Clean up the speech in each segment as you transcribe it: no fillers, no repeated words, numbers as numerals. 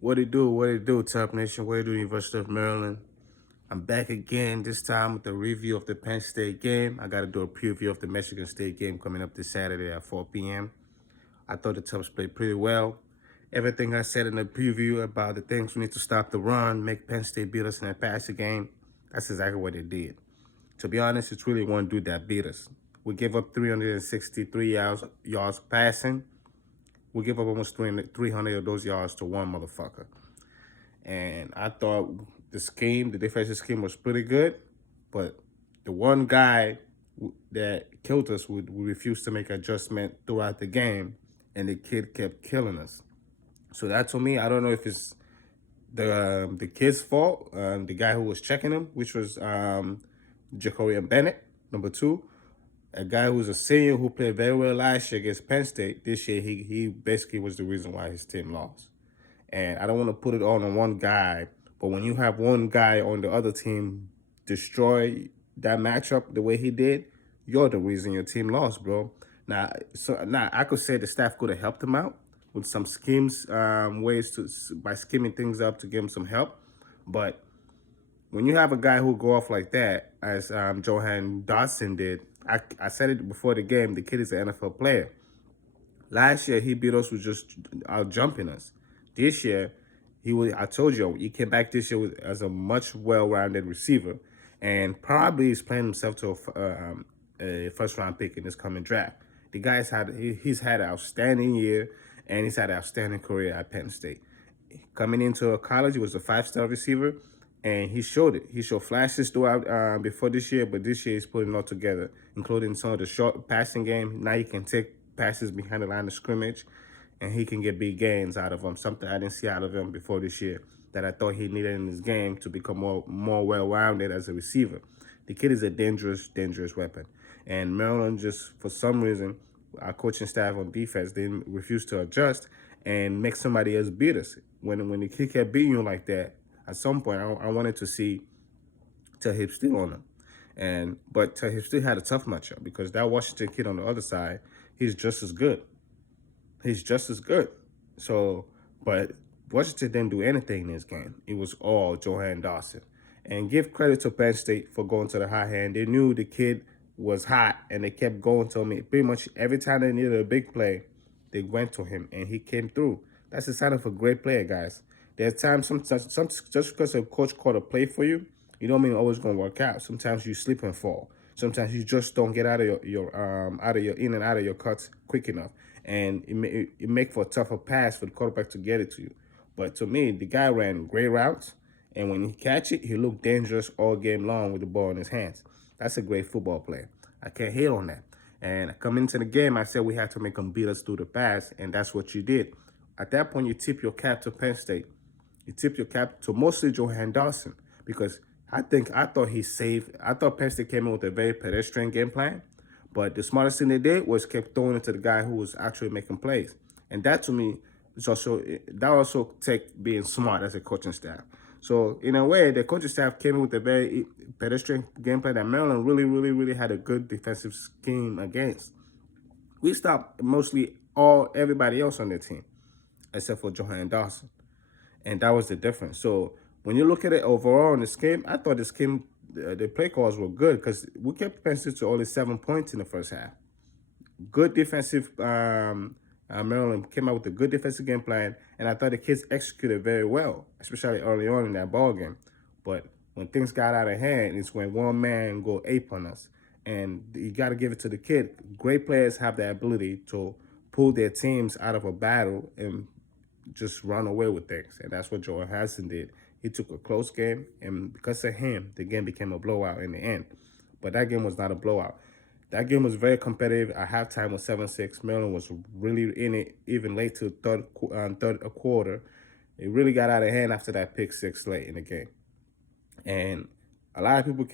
What it do, Top Nation? What it do, University of Maryland? I'm back again, this time with a review of the Penn State game. I got to do a preview of the Michigan State game coming up this Saturday at 4 p.m. I thought the Terps played pretty well. Everything I said in the preview about the things we need to stop the run, make Penn State beat us in that passing game, that's exactly what they did. To be honest, it's really one dude that beat us. We gave up 363 yards passing. We gave up almost 300 of those yards to one motherfucker. And I thought the defensive scheme was pretty good, but the one guy that killed us we refused to make adjustment throughout the game, and the kid kept killing us. So that to me, I don't know if it's the kid's fault, the guy who was checking him, which was Jakarian Bennett, number 2, a guy who's a senior who played very well last year against Penn State. This year, he basically was the reason why his team lost. And I don't want to put it all on one guy, but when you have one guy on the other team destroy that matchup the way he did, you're the reason your team lost, bro. Now I could say the staff could have helped him out with some schemes, ways to by scheming things up to give him some help. But when you have a guy who go off like that, as Johan Doctson did, I said it before the game. The kid is an NFL player. Last year, he beat us with just out jumping us. This year, I told you, he came back this year as a much well-rounded receiver, and probably is playing himself to a first-round pick in this coming draft. The guy's he's had an outstanding year, and he's had an outstanding career at Penn State. Coming into college, he was a 5-star receiver, and he showed it. He showed flashes throughout before this year, but this year he's putting it all together, including some of the short passing game. Now he can take passes behind the line of scrimmage, and he can get big gains out of them, something I didn't see out of him before this year that I thought he needed in his game to become more well-rounded as a receiver. The kid is a dangerous weapon. And Maryland just, for some reason, our coaching staff on defense didn't refuse to adjust and make somebody else beat us. When the kid kept beating you like that, at some point I wanted to see Tahib Steele on him. But Tahib Steele had a tough matchup because that Washington kid on the other side, he's just as good. He's just as good. So, but Washington didn't do anything in this game. It was all Johan Doctson. And give credit to Penn State for going to the hot hand. They knew the kid was hot, and they kept going to him. Pretty much every time they needed a big play, they went to him, and he came through. That's a sign of a great player, guys. There's times, just because a coach called a play for you, you don't mean it's always going to work out. Sometimes you slip and fall. Sometimes you just don't get out of your in and out of your cuts quick enough, and it make for a tougher pass for the quarterback to get it to you. But to me, the guy ran great routes, and when he catch it, he looked dangerous all game long with the ball in his hands. That's a great football player. I can't hate on that. And coming into the game, I said we had to make them beat us through the pass, and that's what you did. At that point, you tip your cap to Penn State. You tip your cap to mostly Johan Doctson, because I thought Penn State came in with a very pedestrian game plan, but the smartest thing they did was kept throwing it to the guy who was actually making plays. And that to me is also take being smart as a coaching staff. So in a way, the coaching staff came in with a very pedestrian game plan that Maryland really had a good defensive scheme against. We stopped mostly everybody else on their team, except for Johan Doctson. And that was the difference. So when you look at it overall in this game, I thought this game, the play calls were good because we kept Penn State to only 7 points in the first half. Good defensive, Maryland came out with a good defensive game plan, and I thought the kids executed very well, especially early on in that ball game. But when things got out of hand, it's when one man go ape on us. And you got to give it to the kid. Great players have the ability to pull their teams out of a battle and just run away with things. And that's what Joel Hassan did. He took a close game, and because of him, the game became a blowout in the end. But that game was not a blowout. That game was very competitive. At halftime was 7-6. Maryland was really in it, even late to third quarter. It really got out of hand after that pick six late in the game. And a lot of people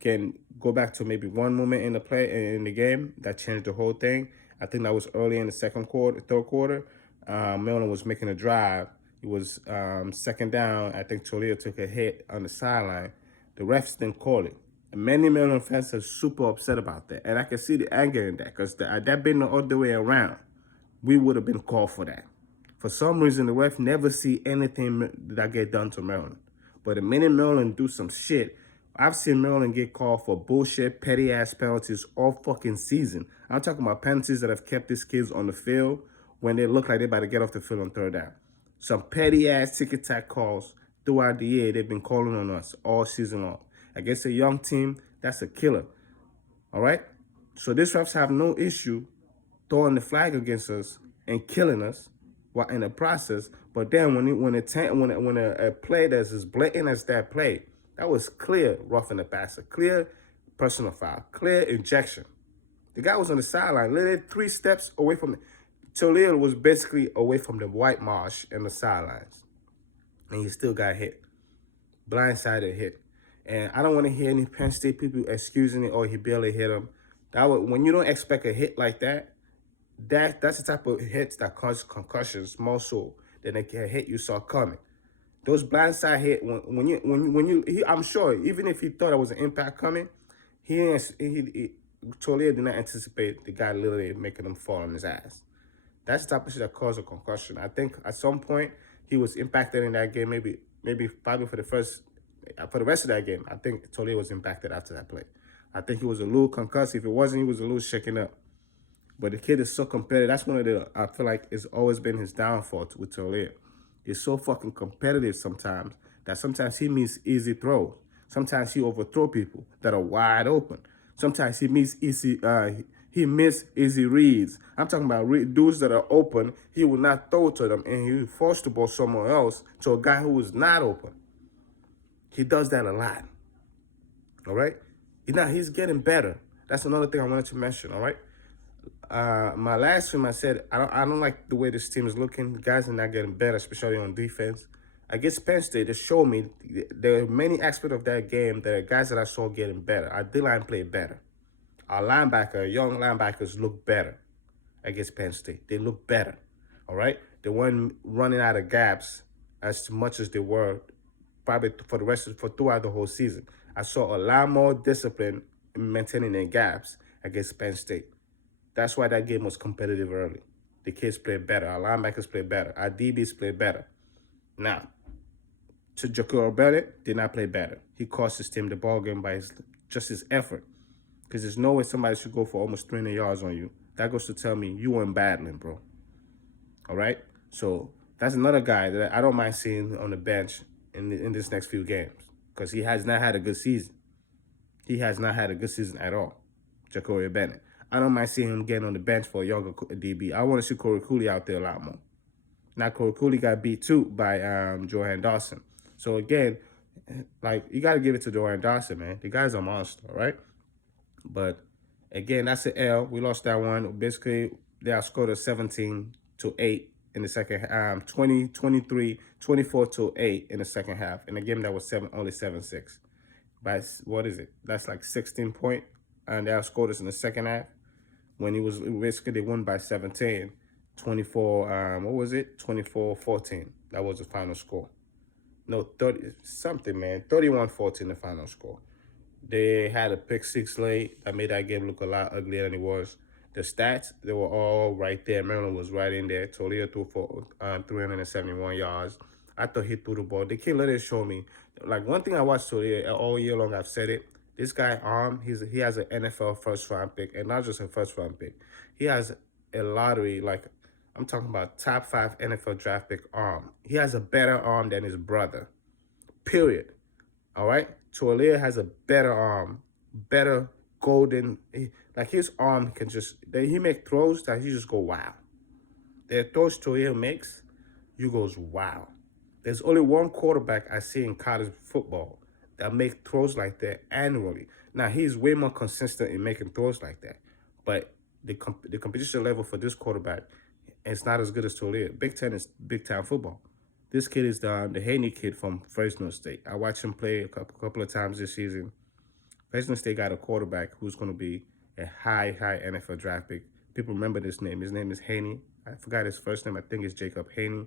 can go back to maybe one moment in the game that changed the whole thing. I think that was early in the third quarter. Maryland was making a drive. It was second down. I think Tualia took a hit on the sideline. The refs didn't call it. And many Maryland fans are super upset about that. And I can see the anger in that, because had that been the other way around, we would have been called for that. For some reason, the ref never see anything that get done to Maryland. But the minute Maryland do some shit, I've seen Maryland get called for bullshit, petty-ass penalties all fucking season. I'm talking about penalties that have kept these kids on the field when they look like they're about to get off the field on third down. Some petty-ass tick-tack calls throughout the year they've been calling on us all season long. Against a young team, that's a killer. All right? So these refs have no issue throwing the flag against us and killing us while in the process. But then when a play that's as blatant as that play, that was clear roughing the passer, clear personal foul, clear injection. The guy was on the sideline, literally 3 steps away from it. Tualia was basically away from the white marsh and the sidelines. And he still got hit. Blindsided hit. And I don't want to hear any Penn State people excusing it, or he barely hit him. When you don't expect a hit like that, that's the type of hits that cause concussions more so than a hit you saw coming. Those blindside hit I'm sure even if he thought it was an impact coming, Tualia did not anticipate the guy literally making him fall on his ass. That's the type of shit that caused a concussion. I think at some point he was impacted in that game, probably for the rest of that game. I think Tualia was impacted after that play. I think he was a little concussed. If it wasn't, he was a little shaken up. But the kid is so competitive. That's one of I feel like it's always been his downfall with Tualia. He's so fucking competitive sometimes that sometimes he misses easy throws. Sometimes he overthrow people that are wide open. Sometimes he misses easy reads. I'm talking about dudes that are open. He will not throw to them, and he will force the ball somewhere else to a guy who is not open. He does that a lot. All right? He's getting better. That's another thing I wanted to mention. All right? My last film, I said I don't like the way this team is looking. The guys are not getting better, especially on defense. Against Penn State, they showed me there are many aspects of that game that are guys that I saw getting better. Our D-line played better. Our young linebackers look better against Penn State. They look better, all right? They weren't running out of gaps as much as they were probably throughout the whole season. I saw a lot more discipline in maintaining their gaps against Penn State. That's why that game was competitive early. The kids played better. Our linebackers played better. Our DBs played better. Now, Jakoria Bennett did not play better. He cost his team the ball game by his effort. Because there's no way somebody should go for almost 300 yards on you. That goes to tell me you weren't battling, bro. All right? So that's another guy that I don't mind seeing on the bench in this next few games. Because he has not had a good season. He has not had a good season at all. Jakoria Bennett. I don't mind seeing him getting on the bench for a younger DB. I want to see Cooley out there a lot more. Now, Cooley got beat too by Johan Doctson. So again, like, you got to give it to Johan Doctson, man. The guy's a monster, right? But again, that's an L. We lost that one. Basically, they outscored us 17-8 in the second half, 24-8 in the second half. In a game that was only 7-6. By what is it? That's like 16 points. And they outscored us in the second half. When they won by 17, 24, what was it? 24-14. That was the final score. No, 30-something, man. 31-14, the final score. They had a pick 6 late that made that game look a lot uglier than it was. The stats, they were all right there. Maryland was right in there. Tualia threw for 371 yards. I thought he threw the ball. The kid literally showed me. Like, one thing I watched Tualia all year long, I've said it. This guy, he has an NFL first-round pick, and not just a first-round pick. He has a lottery, like, I'm talking about top 5 NFL draft pick arm. He has a better arm than his brother, period. All right? Tualia has a better arm, better golden. Like, his arm can he make throws that you just go, wow. The throws Tualia makes, you goes, wow. There's only one quarterback I see in college football that make throws like that annually. Now, he's way more consistent in making throws like that. But the competition level for this quarterback is not as good as Tualia. Big Ten is big-time football. This kid is the Haney kid from Fresno State. I watched him play a couple of times this season. Fresno State got a quarterback who's going to be a high NFL draft pick. People remember this name. His name is Haney. I forgot his first name. I think it's Jacob Haney.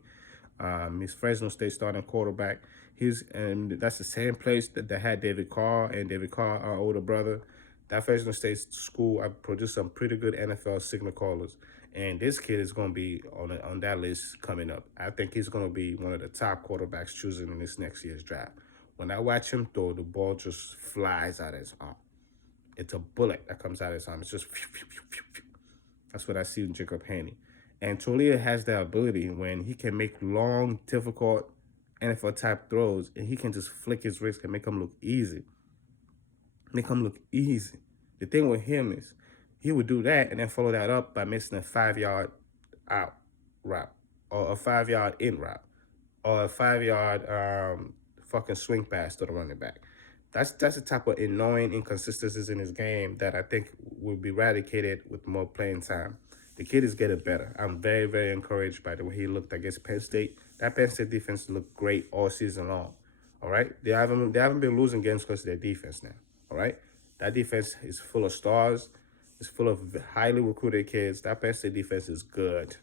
He's Fresno State starting quarterback. That's the same place that had David Carr and David Carr, our older brother. That Fresno State school, I produced some pretty good NFL signal callers. And this kid is going to be on that list coming up. I think he's going to be one of the top quarterbacks chosen in this next year's draft. When I watch him throw, the ball just flies out of his arm. It's a bullet that comes out of his arm. It's just phew, phew, phew, phew, phew. That's what I see in Jacob Haney. And Tualia has that ability when he can make long, difficult NFL type throws, and he can just flick his wrist and make them look easy. Make them look easy. The thing with him is he would do that and then follow that up by missing a 5-yard out route or a 5-yard in route or a 5-yard fucking swing pass to the running back. That's the type of annoying inconsistencies in his game that I think will be eradicated with more playing time. The kid is getting better. I'm very, very encouraged by the way he looked against Penn State. That Penn State defense looked great all season long. All right, they haven't been losing games because of their defense now. All right, that defense is full of stars. It's full of highly recruited kids. That Penn State defense is good.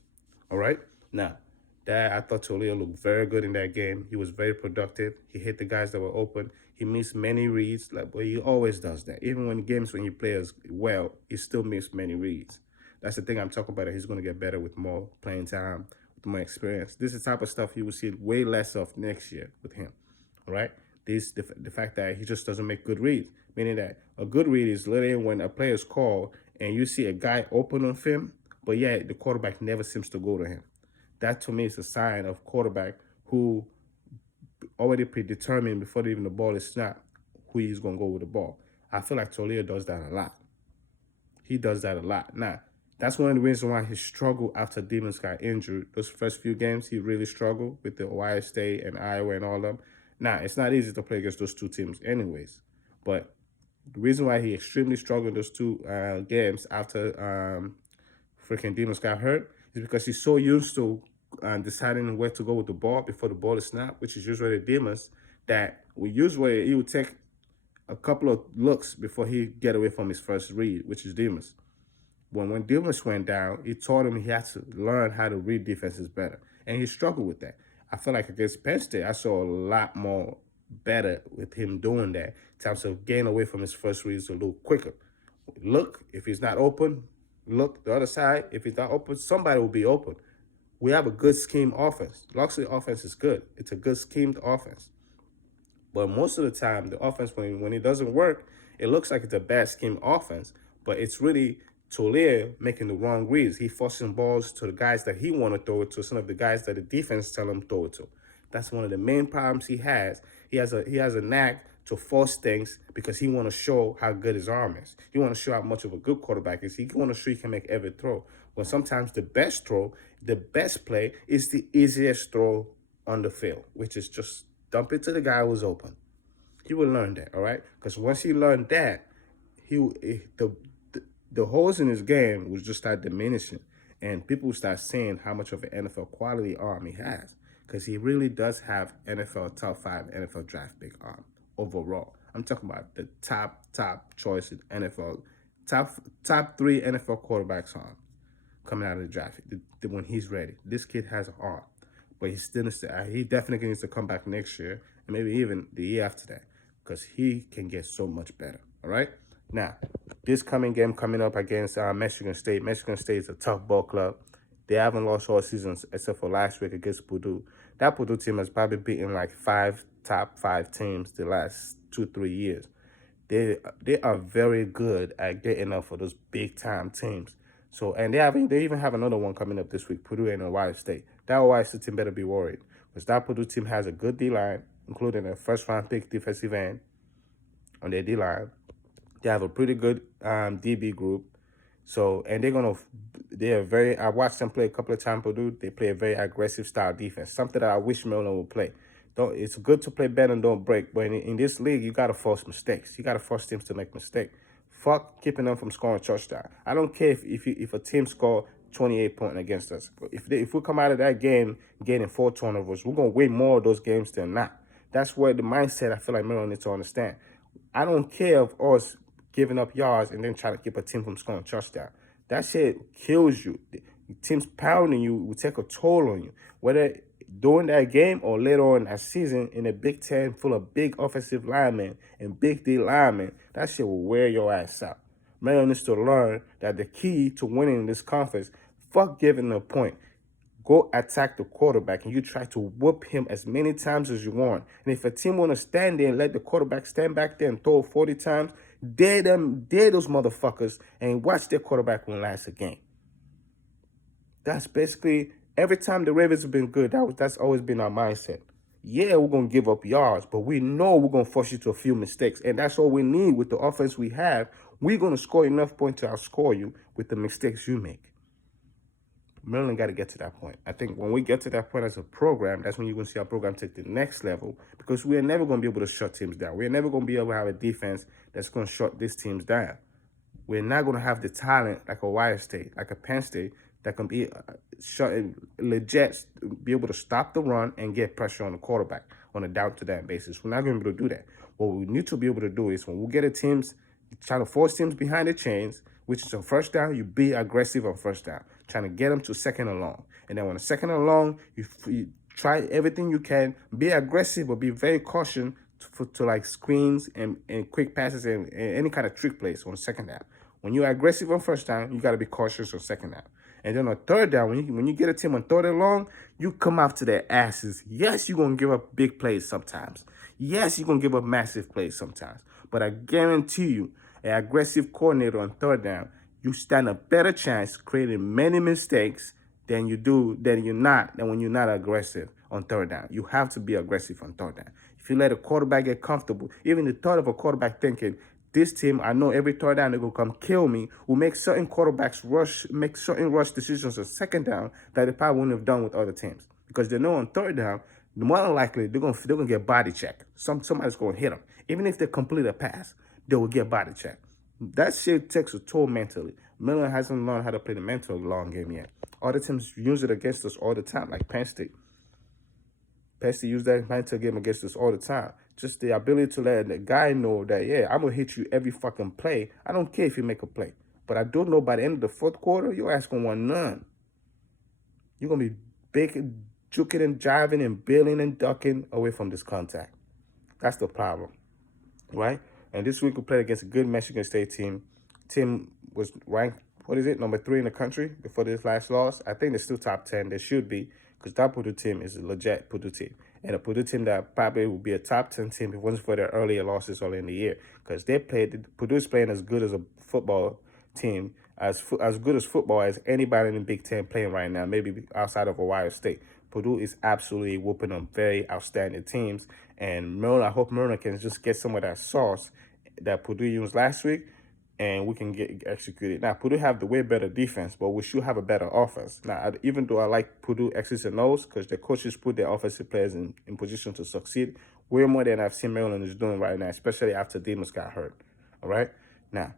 All right, now that I thought Tualia looked very good in that game. He was very productive. He hit the guys that were open. He missed many reads, but he always does that. Even when games when he plays well, he still missed many reads. That's the thing I'm talking about. He's going to get better with more playing time, with more experience. This is the type of stuff you will see way less of next year with him. All right? The fact that he just doesn't make good reads, meaning that a good read is literally when a player is called and you see a guy open on film, but yet the quarterback never seems to go to him. That to me is a sign of quarterback who already predetermined before even the ball is snapped who he's going to go with the ball. I feel like Tualia does that a lot. He does that a lot. Now, that's one of the reasons why he struggled after Demons got injured. Those first few games, he really struggled with the Ohio State and Iowa and all of them. Now, it's not easy to play against those two teams anyways. But the reason why he extremely struggled in those two games after freaking Demons got hurt is because he's so used to deciding where to go with the ball before the ball is snapped, which is usually the Demons, that usually he would take a couple of looks before he get away from his first read, which is Demons. When Demons went down, he taught him he had to learn how to read defenses better, and he struggled with that. I feel like against Penn State, I saw a lot more better with him doing that in terms of getting away from his first reads a little quicker. Look, if he's not open, look the other side. If he's not open, somebody will be open. We have a good scheme offense. Luxury offense is good. It's a good schemed offense. But most of the time, the offense, when it doesn't work, it looks like it's a bad scheme offense, but it's really Tualia making the wrong reads. He forcing balls to the guys that he want to throw it to, some of the guys that the defense tell him to throw it to. That's one of the main problems he has. He has a knack to force things because he want to show how good his arm is. He want to show how much of a good quarterback is. He want to show he can make every throw. When sometimes the best throw, the best play is the easiest throw on the field, which is just dump it to the guy who's open. He will learn that, all right? Because once he learned that, the holes in his game will just start diminishing, and people will start seeing how much of an NFL quality arm he has, because he really does have NFL top 5 NFL draft pick arm overall. I'm talking about the top choice in NFL, top 3 NFL quarterbacks arm coming out of the draft when he's ready. This kid has an arm, but he definitely needs to come back next year and maybe even the year after that, because he can get so much better. All right. Now, this game coming up against Michigan State. Michigan State is a tough ball club. They haven't lost all seasons except for last week against Purdue. That Purdue team has probably beaten like 5 top 5 teams the last 2-3 years. They are very good at getting up for those big time teams. So, and they even have another one coming up this week, Purdue and Ohio State. That Ohio State team better be worried, because that Purdue team has a good D-line, including a first-round pick defensive end on their D-line. They have a pretty good DB group. So, and I watched them play a couple of times, Purdue. They play a very aggressive style defense, something that I wish Maryland would play. It's good to play better and don't break, but in this league, you got to force mistakes. You got to force teams to make mistakes. Fuck keeping them from scoring a touchdown. I don't care if a team score 28 points against us. If we come out of that game getting 4 turnovers, we're going to win more of those games than not. That's where the mindset I feel like Maryland needs to understand. I don't care of us giving up yards and then trying to keep a team from scoring a touchdown. That shit kills you. The teams pounding you will take a toll on you. Whether during that game or later on in that season in a Big Ten full of big offensive linemen and big D linemen, that shit will wear your ass out. Maryland needs to learn that the key to winning this conference, fuck giving a point. Go attack the quarterback and you try to whoop him as many times as you want. And if a team want to stand there and let the quarterback stand back there and throw 40 times, dare those motherfuckers and watch their quarterback win last a game. That's basically every time the Ravens have been good. That's always been our mindset. Yeah, we're going to give up yards, but we know we're going to force you to a few mistakes. And that's all we need with the offense we have. We're going to score enough points to outscore you with the mistakes you make. Maryland got to get to that point. I think when we get to that point as a program, that's when you're going to see our program take the next level, because we are never going to be able to shut teams down. We're never going to be able to have a defense that's going to shut these teams down. We're not going to have the talent like a Ohio State, like a Penn State, that can be legit, be able to stop the run and get pressure on the quarterback on a down-to-down basis. We're not going to be able to do that. What we need to be able to do is when we get a teams, try to force teams behind the chains, which is on first down, you be aggressive on first down, trying to get them to second and long. And then when a second and long, you try everything you can, be aggressive, but be very cautious to like screens and quick passes and any kind of trick plays on second down. When you're aggressive on first down, you got to be cautious on second down. And then on third down, when you get a team on third and long, you come after their asses. Yes, you're going to give up big plays sometimes. Yes, you're going to give up massive plays sometimes. But I guarantee you, an aggressive coordinator on third down, you stand a better chance creating many mistakes than when you're not aggressive on third down. You have to be aggressive on third down. If you let a quarterback get comfortable, even the thought of a quarterback thinking, this team, I know every third down they're going to come kill me, will make certain quarterbacks make certain rush decisions on second down that they probably wouldn't have done with other teams. Because they know on third down, more than likely, they're gonna get body checked. Somebody's going to hit them. Even if they complete a pass, they will get body checked. That shit takes a toll mentally. Miller hasn't learned how to play the mental long game yet. Other teams use it against us all the time, like Penn State. Penn State use that mental game against us all the time. Just the ability to let the guy know that, yeah, I'm going to hit you every fucking play. I don't care if you make a play. But I do know by the end of the fourth quarter, your ass going to want none. You're going to be big, juking and jiving and bailing and ducking away from this contact. That's the problem, right? And this week we played against a good Michigan State team. Team was ranked, number 3 in the country before this last loss. I think they're still top 10. They should be, because that Purdue team is a legit Purdue team. And a Purdue team that probably would be a top 10 team if it wasn't for their earlier losses early in the year. Because Purdue's playing as good as a football team, as good as football as anybody in the Big Ten playing right now, maybe outside of Ohio State. Purdue is absolutely whooping on very outstanding teams. And Maryland, I hope Maryland can just get some of that sauce that Purdue used last week, and we can get executed. Now, Purdue have the way better defense, but we should have a better offense. Now, even though I like Purdue X's and O's, because the coaches put their offensive players in position to succeed way more than I've seen Maryland is doing right now, especially after Demus got hurt. All right? Now,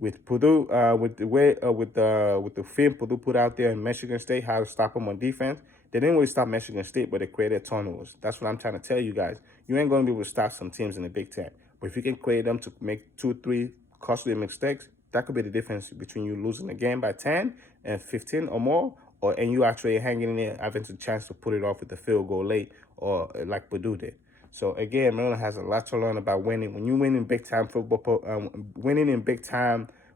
with Purdue, with the film Purdue put out there in Michigan State, how to stop them on defense, they didn't really stop Michigan State, but they created turnovers. That's what I'm trying to tell you guys. You ain't going to be able to stop some teams in the Big Ten. But if you can create them to make 2 or 3 costly mistakes, that could be the difference between you losing the game by 10 and 15 or more, and you actually hanging in there, having the chance to put it off with the field goal late, or like Purdue did. So again, Maryland has a lot to learn about winning. When you win in big time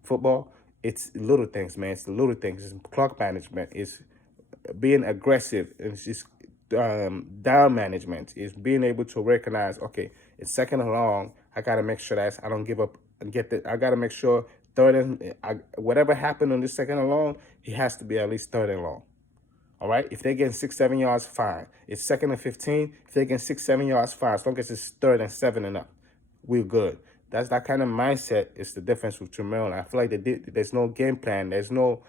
football, it's little things, man. It's the little things. It's clock management. It's being aggressive. It's just down management. It's being able to recognize, okay, it's second and long. I gotta make sure I don't give up and I gotta make sure whatever happened on this second and long, he has to be at least third and long. All right? If they're getting 6, 7 yards, fine. It's second and 15. If they're getting 6, 7 yards, fine. As long as it's third and 7 and up, we're good. That's that kind of mindset is the difference with Maryland. I feel like there's no game plan. There's no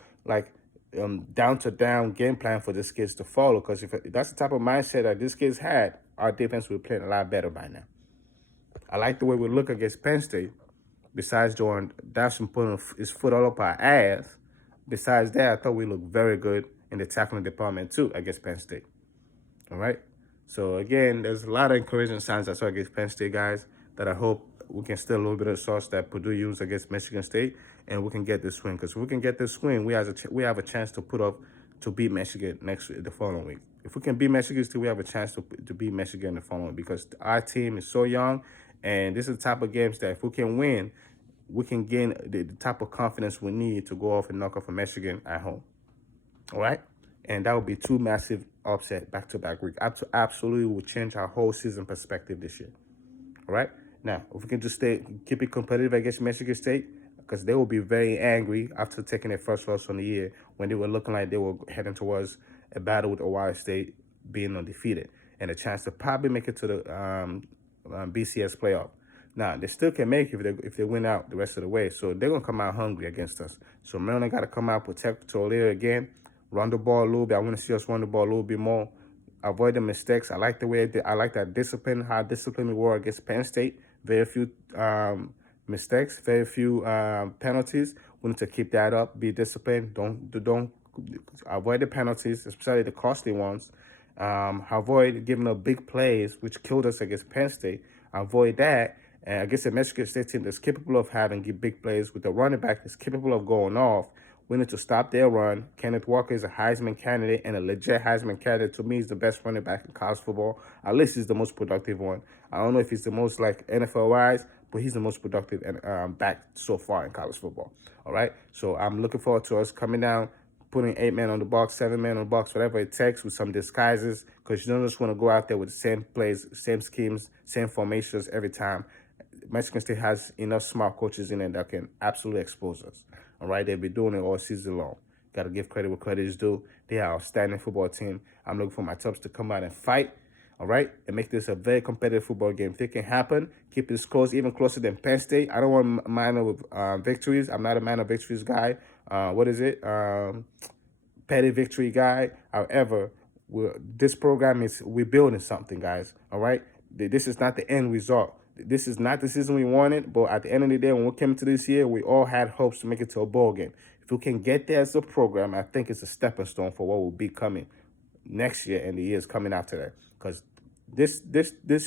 down-to-down game plan for these kids to follow. Because if that's the type of mindset that these kids had, our defense would be playing a lot better by now. I like the way we look against Penn State. Besides Johan Doctson putting his foot all up our ass, besides that, I thought we looked very good in the tackling department too against Penn State. All right? So again, there's a lot of encouraging signs I saw against Penn State, guys, that I hope we can steal a little bit of sauce that Purdue used against Michigan State, and we can get this win. Because if we can get this win, we have a chance to beat Michigan the following week. If we can beat Michigan State, we have a chance to beat Michigan the following week, because our team is so young, and this is the type of games that if we can win, we can gain the type of confidence we need to go off and knock off a Michigan at home. All right. And that would be 2 massive upset back-to-back week. Absolutely will change our whole season perspective this year. All right. Now, if we can just keep it competitive against Michigan State, because they will be very angry after taking their first loss on the year when they were looking like they were heading towards a battle with Ohio State being undefeated and a chance to probably make it to the BCS playoff. Now, they still can make it if they win out the rest of the way. So they're going to come out hungry against us. So Maryland got to come out, protect Tualia again, run the ball a little bit. I want to see us run the ball a little bit more. Avoid the mistakes. I like the way I like that discipline, how disciplined we were against Penn State. Very few mistakes, very few penalties. We need to keep that up. Be disciplined. Don't avoid the penalties, especially the costly ones. Avoid giving up big plays, which killed us against Penn State. Avoid that. And against the Michigan State team that's capable of having big plays with a running back that's capable of going off, we need to stop their run. Kenneth Walker is a Heisman candidate and a legit Heisman candidate. To me, he's the best running back in college football. At least he's the most productive one. I don't know if he's the most like NFL-wise, but he's the most productive back so far in college football. All right? So I'm looking forward to us coming down, putting 8 men on the box, 7 men on the box, whatever it takes with some disguises, because you don't just want to go out there with the same plays, same schemes, same formations every time. Michigan State has enough smart coaches in there that can absolutely expose us. All right, they've been doing it all season long. Got to give credit where credit is due. They are an outstanding football team. I'm looking for my Terps to come out and fight, all right, and make this a very competitive football game. If it can happen, keep this close, even closer than Penn State. I don't want minor victories. I'm not a man of victories guy. Petty victory guy. However, this program we're building something, guys, all right? This is not the end result. This is not the season we wanted, but at the end of the day, when we came into this year, we all had hopes to make it to a bowl game. If we can get there as a program, I think it's a stepping stone for what will be coming next year and the years coming after that. Because this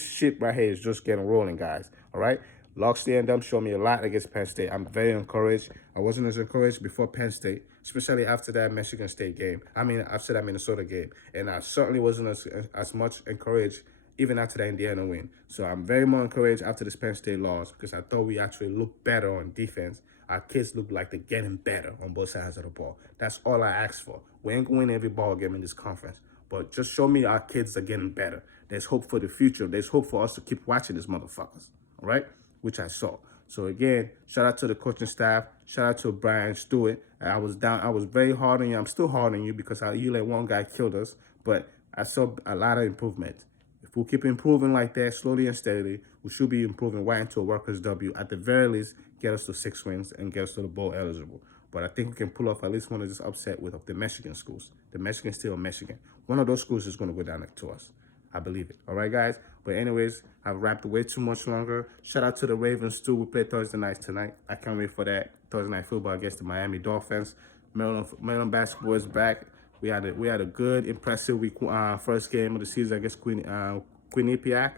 shit right here is just getting rolling, guys. All right? Locksley and them showed me a lot against Penn State. I'm very encouraged. I wasn't as encouraged before Penn State, especially after that Michigan State game. I mean, after that Minnesota game. And I certainly wasn't as much encouraged even after the Indiana win. So I'm very more encouraged after this Penn State loss because I thought we actually looked better on defense. Our kids look like they're getting better on both sides of the ball. That's all I ask for. We ain't going to win every ball game in this conference, but just show me our kids are getting better. There's hope for the future. There's hope for us to keep watching these motherfuckers, all right? Which I saw. So again, shout out to the coaching staff. Shout out to Brian Stewart. I was very hard on you. I'm still hard on you because you let one guy kill us, but I saw a lot of improvement. If we keep improving like that, slowly and steadily, we should be improving right into a workers' W. At the very least, get us to 6 wins and get us to the bowl eligible. But I think we can pull off at least one of this upset with the Michigan schools. The Michigan State or Michigan. One of those schools is going to go down to us. I believe it. All right, guys? But anyways, I've wrapped way too much longer. Shout out to the Ravens, too. We play Thursday night tonight. I can't wait for that. Thursday night football against the Miami Dolphins. Maryland basketball is back. We had a good, impressive week first game of the season against Quinnipiac.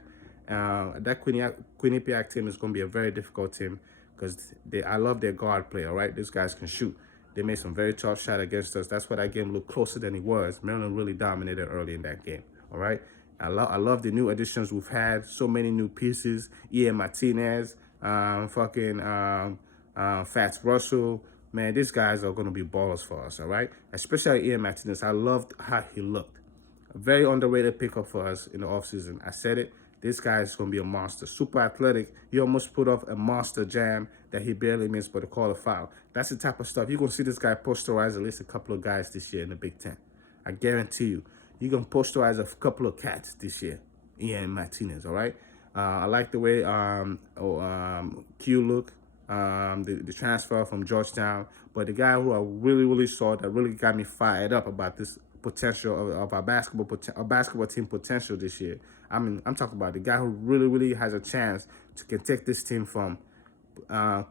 That Quinnipiac team is going to be a very difficult team because I love their guard play, all right? These guys can shoot. They made some very tough shots against us. That's why that game looked closer than it was. Maryland really dominated early in that game, all right? I love the new additions we've had. So many new pieces. Ian Martinez, Fats Russell. Man, these guys are going to be ballers for us, all right? Especially Ian Martinez. I loved how he looked. A very underrated pickup for us in the offseason. I said it. This guy is going to be a monster. Super athletic. He almost put off a monster jam that he barely missed, but to call a foul. That's the type of stuff. You're going to see this guy posterize at least a couple of guys this year in the Big Ten. I guarantee you. You're going to posterize a couple of cats this year. Ian Martinez, all right? I like the way Q looked. The transfer from Georgetown, but the guy who I really saw that really got me fired up about this potential of our basketball team potential this year. I'm talking about the guy who really has a chance to take this team from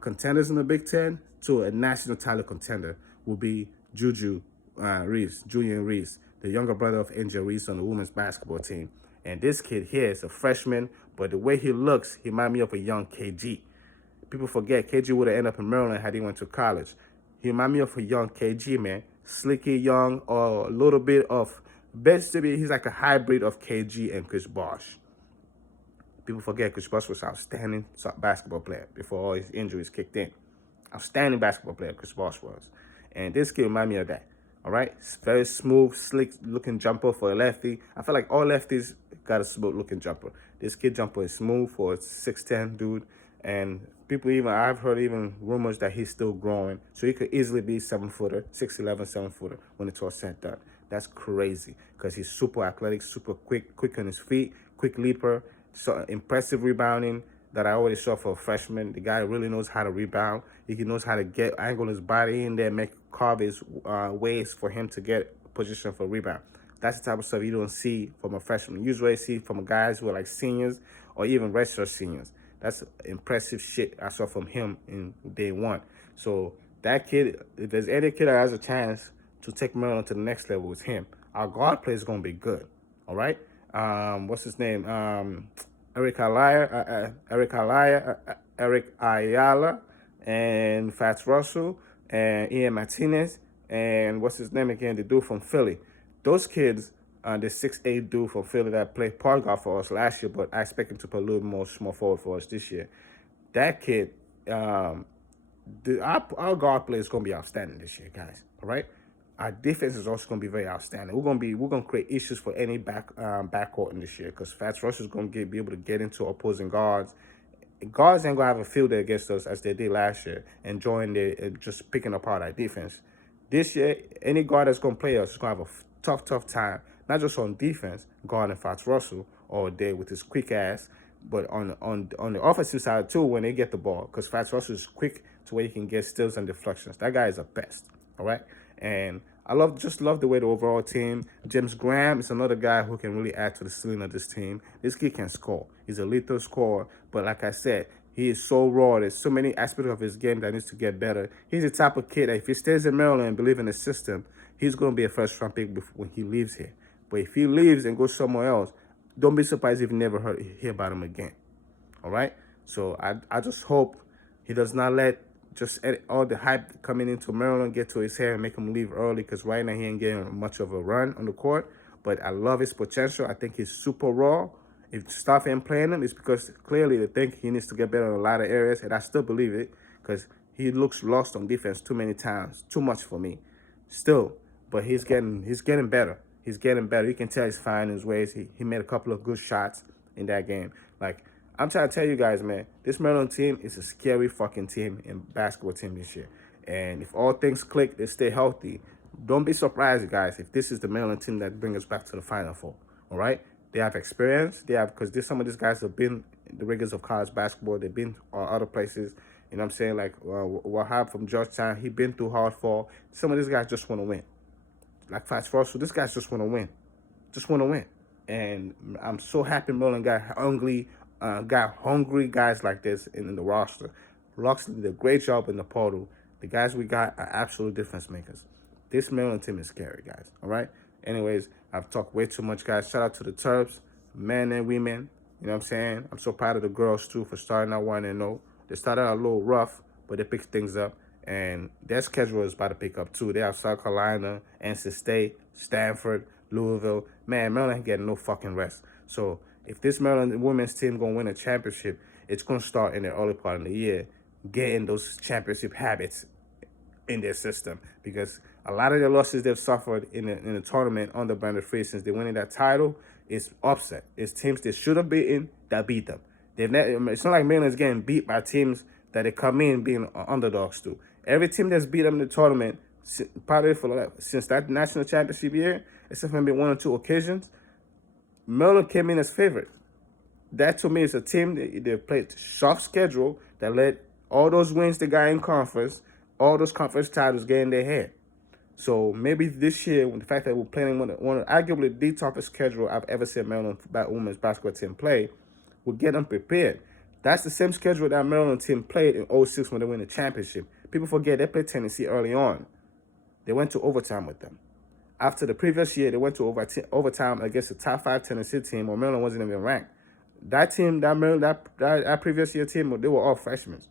contenders in the Big Ten to a national title contender. Will be Julian Reese, the younger brother of Angel Reese on the women's basketball team. And this kid here is a freshman, but the way he looks, he reminds me of a young KG. People forget KG would have ended up in Maryland had he went to college. He reminds me of a young KG, man. Slicky, young, or a little bit of, he's like a hybrid of KG and Chris Bosh. People forget Chris Bosh was an outstanding basketball player before all his injuries kicked in. Outstanding basketball player Chris Bosh was. And this kid reminds me of that. All right, it's very smooth, slick looking jumper for a lefty. I feel like all lefties got a smooth looking jumper. This kid jumper is smooth for a 6'10" dude, and I've heard even rumors that he's still growing, so he could easily be 7-footer, 6'11", 7-footer when it's all said done. That's crazy because he's super athletic, super quick on his feet, quick leaper, so impressive rebounding that I already saw for a freshman. The guy really knows how to rebound. He knows how to angle his body in there, carve his ways for him to get position for rebound. That's the type of stuff you don't see from a freshman. You usually see from guys who are like seniors or even redshirt seniors. That's impressive shit I saw from him in day one. So that kid, if there's any kid that has a chance to take Maryland to the next level, it's him. Our guard play is going to be good. All right? What's his name? Eric Ayala, and Fats Russell, and Ian Martinez, and what's his name again? The dude from Philly. Those kids, the 6'8" dude from Philly that played point guard for us last year, but I expect him to play a little more small forward for us this year. That kid, our guard play is going to be outstanding this year, guys. All right? Our defense is also going to be very outstanding. We're going to create issues for any backcourt in this year because Fats Russell is going to be able to get into opposing guards. Guards ain't going to have a field day against us as they did last year, enjoying just picking apart our defense. This year, any guard that's going to play us is going to have a tough time, not just on defense, guarding Fats Russell all day with his quick ass, but on the offensive side too when they get the ball because Fats Russell is quick to where he can get steals and deflections. That guy is the best, all right? And I just love the way the overall team. James Graham is another guy who can really add to the ceiling of this team. This kid can score. He's a lethal scorer. But like I said, he is so raw. There's so many aspects of his game that needs to get better. He's the type of kid that if he stays in Maryland and believes in the system, he's going to be a first-round pick when he leaves here. But if he leaves and goes somewhere else, don't be surprised if you never hear about him again. All right? So I just hope he does not let just all the hype coming into Maryland get to his head and make him leave early because right now he ain't getting much of a run on the court. But I love his potential. I think he's super raw. If stuff ain't playing him, it's because clearly they think he needs to get better in a lot of areas, and I still believe it because he looks lost on defense too many times, too much for me. Still, but he's getting better. He's getting better. You can tell he's finding his ways. He made a couple of good shots in that game. Like, I'm trying to tell you guys, man, this Maryland team is a scary fucking team and basketball team this year. And if all things click, they stay healthy, don't be surprised, guys, if this is the Maryland team that brings us back to the Final Four, all right? They have experience. Because some of these guys have been in the rigors of college basketball. They've been other places. You know what I'm saying? Like Wahab from Georgetown, he been through hard fall. Some of these guys just want to win. Like Fats Russell, these guys just want to win. Just want to win. And I'm so happy Maryland got hungry guys like this in the roster. Loxley did a great job in the portal. The guys we got are absolute difference makers. This Maryland team is scary, guys. All right? Anyways, I've talked way too much, guys. Shout out to the Terps, men and women. You know what I'm saying? I'm so proud of the girls, too, for starting out 1-0. They started out a little rough, but they picked things up. And their schedule is about to pick up, too. They have South Carolina, NC State, Stanford, Louisville. Man, Maryland ain't getting no fucking rest. So if this Maryland women's team going to win a championship, it's going to start in the early part of the year, getting those championship habits in their system. Because a lot of the losses they've suffered in the tournament under Brandon Free since they winning that title is upset. It's teams they should have beaten that beat them. It's not like Maryland's getting beat by teams that they come in being underdogs to. Every team that's beat them in the tournament, probably since that national championship year, except for maybe one or two occasions, Maryland came in as favorite. That to me is a team that they played soft schedule that let all those wins they got in conference, all those conference titles get in their head. So maybe this year, with the fact that we're playing one of arguably the toughest schedule I've ever seen Maryland women's basketball team play, will get them prepared. That's the same schedule that Maryland team played in 2006 when they won the championship. People forget they played Tennessee early on. They went to overtime with them. After the previous year, they went to overtime against the top 5 Tennessee team where Maryland wasn't even ranked. That team, that previous year team, they were all freshmen.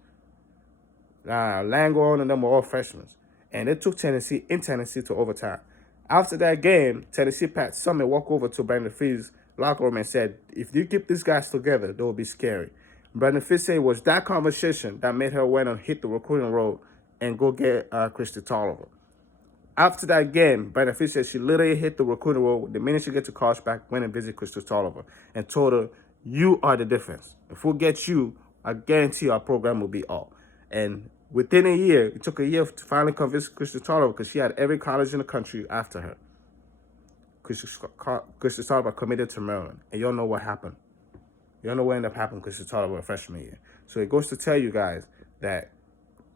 Langorn and them were all freshmen. And they took Tennessee to overtime. After that game, Tennessee Pat Summitt walked over to Brandon Free's locker room and said, if you keep these guys together, they will be scary. Brandon Fitz said it was that conversation that made her went and hit the recruiting road and go get Christy Tolliver. After that game, Benefit said she literally hit the recruiting wall the minute she get to college back, went and visit Crystal Tolliver and told her, you are the difference. If we get you, I guarantee our program will be all. And within a year, it took a year to finally convince Crystal Tolliver because she had every college in the country after her. Crystal Tolliver committed to Maryland. And y'all know what happened. Y'all know what ended up happening because Crystal Tolliver freshman year. So it goes to tell you guys that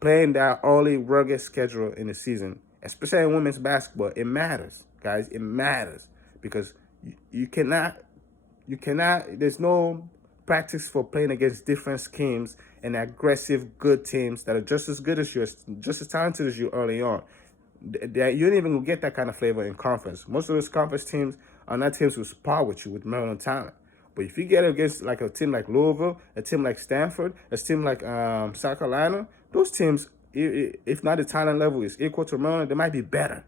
playing that early rugged schedule in the season, especially in women's basketball, it matters, guys. It matters because you cannot, there's no practice for playing against different schemes and aggressive, good teams that are just as good as you, just as talented as you early on. That you don't even get that kind of flavor in conference. Most of those conference teams are not teams who spar with you with Maryland talent. But if you get against like a team like Louisville, a team like Stanford, a team like South Carolina, those teams, if not the talent level is equal to Maryland, they might be better.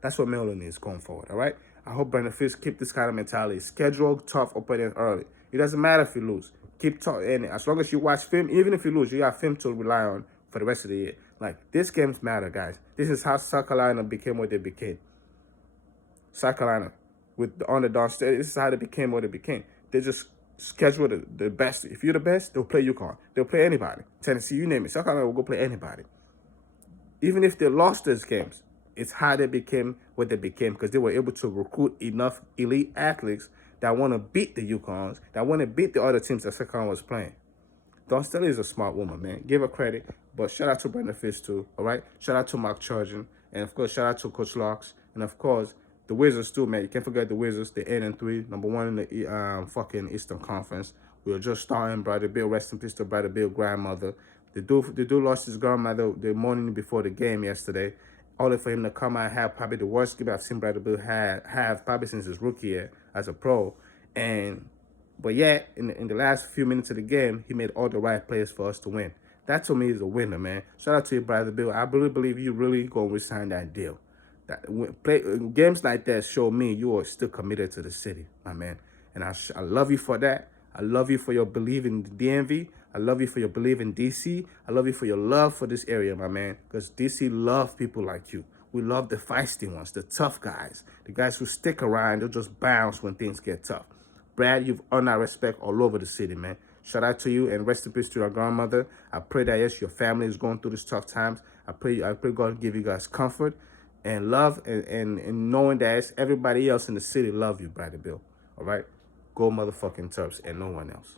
That's what Maryland is going forward, all right? I hope Benefits keep this kind of mentality. Schedule tough opponents early. It doesn't matter if you lose. Keep tough, and as long as you watch film, even if you lose, you have film to rely on for the rest of the year. Like, these games matter, guys. This is how South Carolina became what they became. South Carolina, with the underdog state, this is how they became what they became. They just schedule the best. If you're the best, they'll play UConn. They'll play anybody. Tennessee, you name it. South Carolina will go play anybody. Even if they lost those games, it's how they became what they became because they were able to recruit enough elite athletes that want to beat the UConns, that want to beat the other teams that South Carolina was playing. Dawn Staley is a smart woman, man. Give her credit. But shout out to Brenda Fish, too, all right? Shout out to Mark Chargin. And, of course, shout out to Coach Locks. And, of course, the Wizards, too, man. You can't forget the Wizards. They're 8-3, number one in the fucking Eastern Conference. We were just starting Brother Bill. Rest in peace to Brother Bill grandmother. The dude lost his grandmother the morning before the game yesterday. Only for him to come out and have probably the worst game I've seen Brother Bill have probably since his rookie year as a pro. But yet, in the last few minutes of the game, he made all the right plays for us to win. That, to me, is a winner, man. Shout out to you, Brother Bill. I really believe you really going to resign that deal. Games like that show me you are still committed to the city, my man. And I love you for that. I love you for your belief in the DMV. I love you for your belief in DC. I love you for your love for this area, my man. Because DC love people like you. We love the feisty ones, the tough guys. The guys who stick around, they'll just bounce when things get tough. Brad, you've earned our respect all over the city, man. Shout out to you and rest in peace to your grandmother. I pray that, yes, your family is going through these tough times. I pray God give you guys comfort and love and knowing that everybody else in the city love you, Brother Bill. All right? Go motherfucking Terps and no one else.